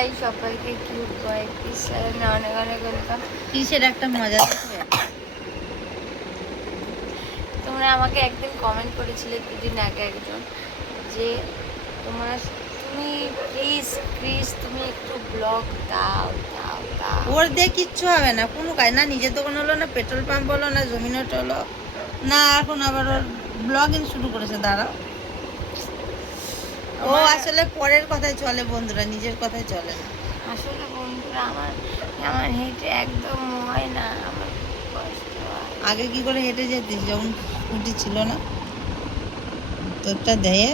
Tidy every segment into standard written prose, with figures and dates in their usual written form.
High সবাইকে, cute বয় চ্যানেলে অনেক অনেক ওয়েলকাম। কিসের একটা মজা দেখবে। তোমরা আমাকে একদিন কমেন্ট করেছিলে দুদিন আগে একজন, যে তুমি প্লিজ তুমি একটু ব্লগ দাও দাও দাও। ওর দিয়ে কিচ্ছু হবে না, কোনো কাজ না, নিজের দোকান হলো না, পেট্রোল পাম্প হলো না, জমিনট হলো না, এখন আবার ওর ব্লগিং শুরু করেছে। দাঁড়াও, ও আসলে পরের কথাই চলে বন্ধুরা, নিজের কথাই চলে না। আসলে বন্ধুরা আমার আমার হেঁটে একদম হয় না, আমার খুব কষ্ট হয়। আগে কি করে হেঁটে যেতিস যখন স্কুটি ছিল না? তোরটা দেয়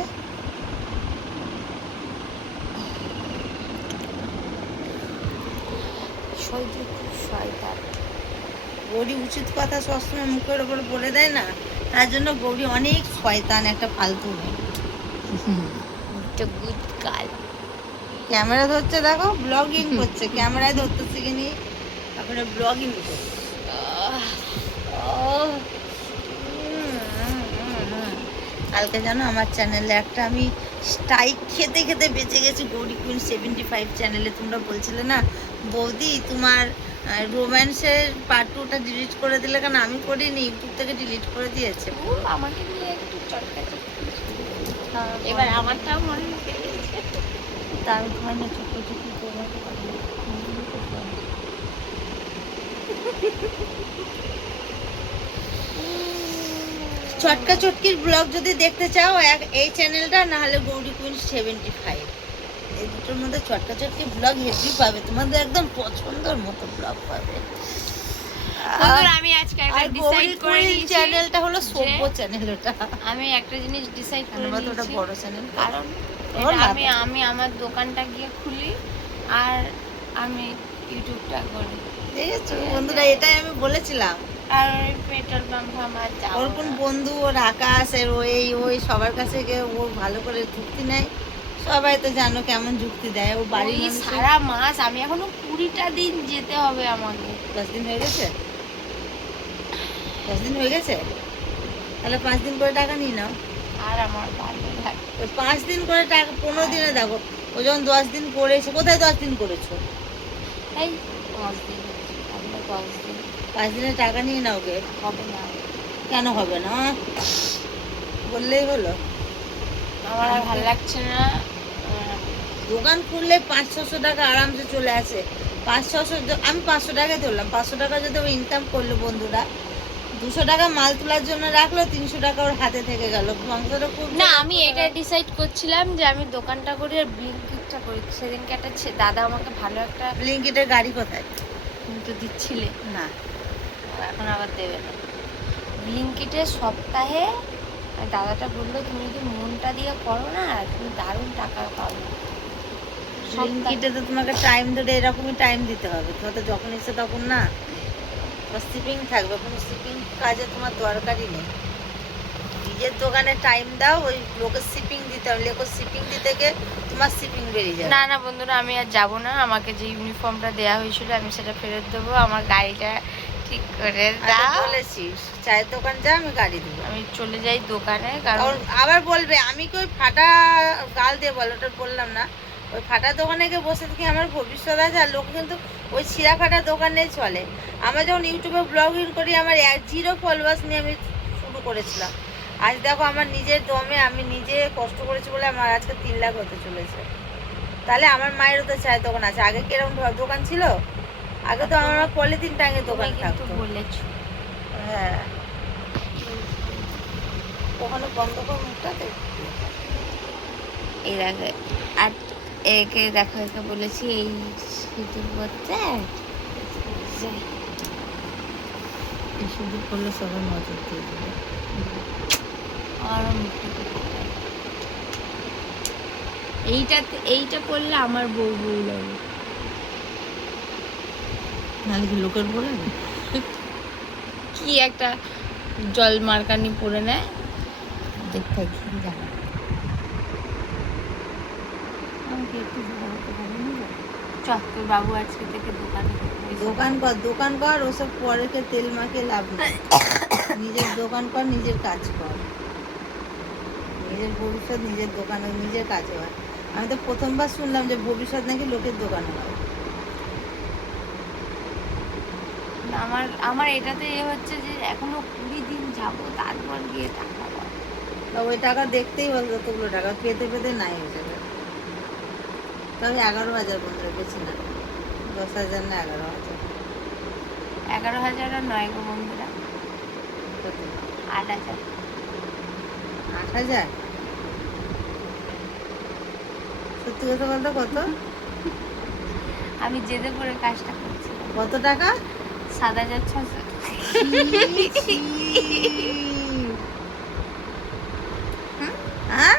শয়তান গৌরী উচিত কথা সবসময় মুখের ওপর বলে দেয় না, তার জন্য গৌরী অনেক শয়তান, একটা ফালতু মেয়ে। Good girl. ক্যামেরা ধরছে, দেখো ব্লগিং করছে, ক্যামেরায় ধরতে শিখিনি, তারপরে ব্লগিং করছে। কালকে জানো আমার চ্যানেলে একটা আমি স্ট্রাইক খেতে খেতে বেঁচে গেছি, গৌরী কুইন 75 চ্যানেলে। তোমরা বলছিলে না বৌদি তোমার রোম্যান্সের পার্ট 2টা ডিলিট করে দিলে কেন? আমি করিনি, ইউটিউব থেকে ডিলিট করে দিয়েছে। আমাকে নিয়ে একটু চটকা এবার আমারটাও মনে হচ্ছে তার তোমার না চুপি চুপি করে চটকা চটকির ব্লগ যদি দেখতে চাও এই চ্যানেলটা, না হলে গৌরী কুইন 75, এই দুটোর মধ্যে চটকা চটকি ব্লগ হেভি পাবে, তোমাদের একদম পছন্দের মতো ব্লগ পাবে। আমি আজকে একটা ডিসাইড করে নিয়েছি, চ্যানেলটা হলো সভ্য চ্যানেল। ওটা আমি একটা জিনিস ডিসাইড করে ওটা নিয়েছি, বড় চ্যানেল, কারণ আমি আমার দোকানটা গিয়ে খুলি আর আমি ইউটিউবটা করি। ঠিক আছে বন্ধুরা, এটাই আমি বলেছিলাম। আর ওই পেট্রোল পাম্প আমার ওর কোন বন্ধু, ওর আকাশ, এর ওই সবার কাছে গিয়ে ও ভালো করে যুক্তি নেয়। সবাই তো জানো কেমন যুক্তি দেয় ও। বাড়ির সারা মাস আমি এখনো 20টা দিন যেতে হবে আমাকে। 10 দিন হয়ে গেছে, 10 দিন হয়ে গেছে, তাহলে 5 দিন করে টাকা নিয়ে নাও। আর আমার ভালো লাগে 5 দিন করে টাকা, 15 দিনে দেখো ও যখন 10 দিন করেছে। কোথায় 10 দিন করেছো? এই 5 দিন, আমরা 10 দিন 5 দিনের টাকা নিয়ে নাও। গে হবে না, কেন হবে না? বললেই হলো। আমার আর ভালো লাগছে না। দোকান খুললে 500-600 টাকা আরামসে চলে আসে। 500-600, আমি 500 টাকায় ধরলাম, 500 টাকা যদি ও ইনকাম করলো বন্ধুরা, 200 টাকা মাল তোলার জন্য রাখলো, 300 টাকা ওর হাতে থেকে গেল। সংসারও খুব না, আমি এটা ডিসাইড করছিলাম যে আমি দোকানটা করি আর ব্লিঙ্কিটটা করি। সেদিনকে একটা দাদা আমাকে ভালো একটা ব্লিঙ্কিটের গাড়ি কোথায়? তুমি তো দিচ্ছিলে না, এখন আবার দেবে না। ব্লিঙ্কিটে সপ্তাহে দাদাটা বললো তুমি যদি মনটা দিয়ে করো না তুমি দারুণ টাকা পাবে। ব্লিঙ্কিটে তো তোমাকে টাইম ধরে এরকমই টাইম দিতে হবে, তোমার তো যখন ইচ্ছে তখন না। তোমার শিপিং থাকবে, কোনো শিপিং কাজে তোমার দরকারই নেই। নিজের দোকানে টাইম দাও, ওই লোকের শিপিং দিতে হবে, লোকের শিপিং দিতে গিয়ে তোমার শিপিং বেরিয়ে যাবে। না না বন্ধুরা, আমি আর যাবো না। আমাকে যে ইউনিফর্মটা দেওয়া হয়েছিল আমি সেটা ফেরত দেবো। আমার গাড়িটা ঠিক করে দাও। বলেছিস চায়ের দোকান যা, আমি গাড়ি দেবো। আমি চলে যাই দোকানে, কারণ আবার বলবে আমি কি ওই ফাটা গাল দিয়ে বলো, ওটা বললাম না। ওই ফাটা দোকানে গিয়ে বসে থেকে আমার ভবিষ্যৎ আছে। আর লোক কিন্তু ওই ছিঁড়া ফাটা দোকানেই চলে। আমরা যখন ইউটিউবে ব্লগিং করি, আমার 0 ফলোয়ার্স নিয়ে আমি শুরু করেছিলাম। আজ দেখো আমার নিজের দমে আমি নিজে কষ্ট করেছি বলে আমার আজকে 3 লাখ হতে চলেছে। তাহলে আমার মায়েরও তো চায়ের দোকান আছে। আগে কিরকম দোকান ছিল? আগে তো আমার পলিথিন টাঙে দোকান থাকতো। বলেছো হ্যাঁ, ওখানে বন্ধ করে মুখটাতে। এই দেখো, আর একে দেখো, একে বলেছি এই সিঁদুর করতে। এই শুধু করলে সবার নজর দিয়ে দেবে। আমার এইটা করলে আমার বউ বউ লাগে, নাহলে কি লোকের বলে কি একটা জল মার্কানি পরে নেয়। দেখতে কি জানা। আমাকে একটু হতে পারে না। চত্বর বাবু আজকে থেকে দোকান কর, ওসব পরে তেল মাখে লাভ নেই। নিজের দোকান কর, নিজের কাজ কর, নিজের ভবিষ্যৎ নিজের দোকানে নিজের কাজে হয়। আমি তো প্রথমবার শুনলাম যে ভবিষ্যৎ নাকি লোকের দোকানে হয়। আমার আমার এটাতে এ হচ্ছে যে এখনো 20 দিন যাবো, তারপর গিয়ে টাকা পাবো। তা ওই টাকা দেখতেই বল কতগুলো টাকা পেতে পেতে নাই হয়ে যাবে। তবে 11,000 বন্ধুরা, বেশি না, 10,000 না 11,000। 11,000 আর নয় গো বন্ধুরা, কত? 8,000। 8,000? সত্যি কথা বলতে কত? আমি জেদে পড়ে কাজটা করছিলাম। কত টাকা? 7,600। হ্যাঁ,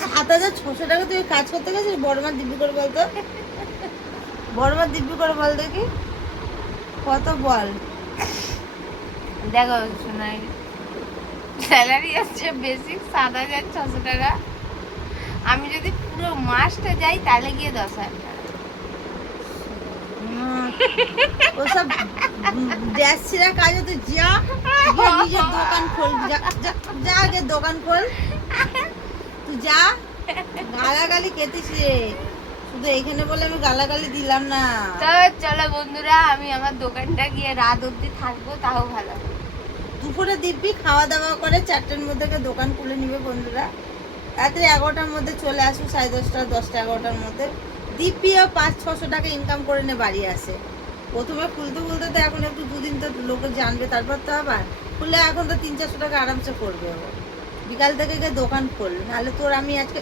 7,600 টাকা তুই কাজ করতে গেছিস? বড়মার দিব্যি করে বলতো, বড়মার দিব্যি করে বল দেখি কত বল। দেখো শোনাই, স্যালারি হচ্ছে বেসিক 7,600 টাকা। আমি যদি পুরো মাসটা যাই তাহলে গিয়ে 10,000 টাকা। ওসব ড্যাশ ছিঁড়া কাজে তুই যা, গিয়ে নিজের দোকান খোল, যা যা, যা আগে দোকান খোল, তুই যা। গালাগালি খেতিস রে, শুধু এইখানে বলে আমি গালাগালি দিলাম না। তো চলো বন্ধুরা, আমি আমার দোকানটা গিয়ে রাত অবধি থাকবো, তাও ভালো। দুপুরে দিব্যি খাওয়া দাওয়া করে 4টের মধ্যে দোকান খুলে নিবে বন্ধুরা। রাত্রে 11টার মধ্যে চলে আসুন, 10:30, 10টা 11টার মধ্যে দিব্যিও 500-600 টাকা ইনকাম করে নে বাড়ি আসে। প্রথমে খুলতে খুলতে তো এখন একটু 2 দিন তো লোকে জানবে, তারপর তো আবার খুললে এখন তো 300-400 টাকা আরামসে করবে ও। বিকাল থেকে গিয়ে দোকান খোল, নাহলে তোর আমি আজকে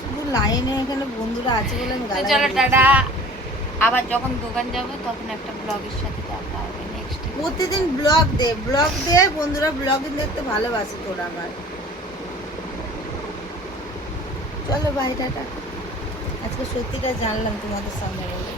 শুধু লাইনে এখানে বন্ধুরা আছে বলে আমি তো চলো গালাগালি টাটা, দিচ্ছি। আবার যখন দোকান যাবো তখন একটা ব্লগের সাথে দেখা হবে নেক্সট। প্রতিদিন ব্লগ দে বন্ধুরা, ব্লগিং দেখতে ভালোবাসে তোরা আমার। চলো বাই, টাটা। আজকে সত্যিটা জানলাম তোমাদের সামনে বলে।